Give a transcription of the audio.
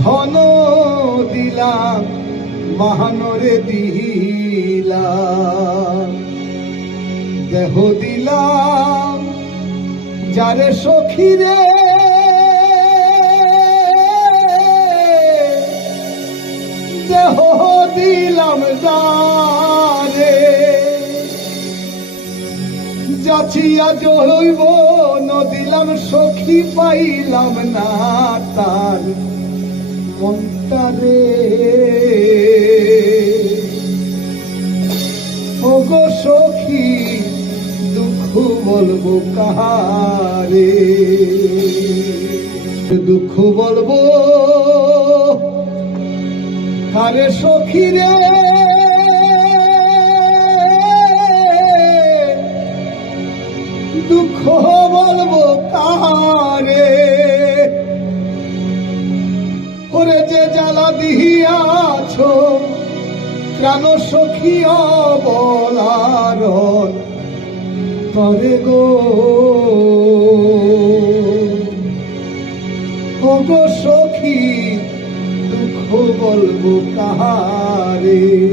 ধন দিলাম মহানরে দিলাম দেহ দিলাম যারে সখীরে দেহ দিলাম যারে। যাচিয়া জৈব নদিলাম সখী পাইলাম না তার। মন্তারে ওগো সখী দুঃখ বলব কাহারে? দুঃখ বলব কারে সখী রে? দুঃখ বলব কারে ওরে যে জ্বালা দিয়াছ প্রাণ সখী বলার তরে গো। গো সখী দুঃখ বলব কাহারে?